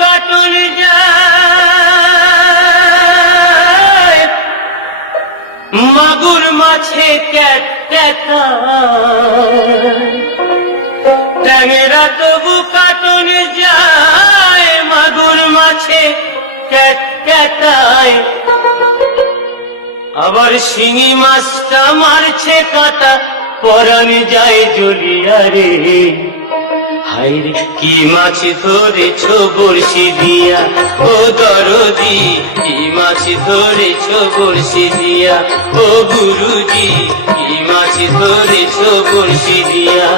কাটল যায়, মাগুর মাছে ক্যাট ট্যাংরা তবু কাটল যায়, মাগুর মাছে ক্যাটায়। আবার শিঙি মাছটা মারছে কাঁটা, পরাণ যায় জ্বলিয়া রে। হায়রে কি মাছ ধরেছ বড়শি দিয়া, ও দরদি কি মাছ ধরেছ বড়শি দিয়া, ও গুরুজি কি মাছ ধরেছ বড়শি দিয়া।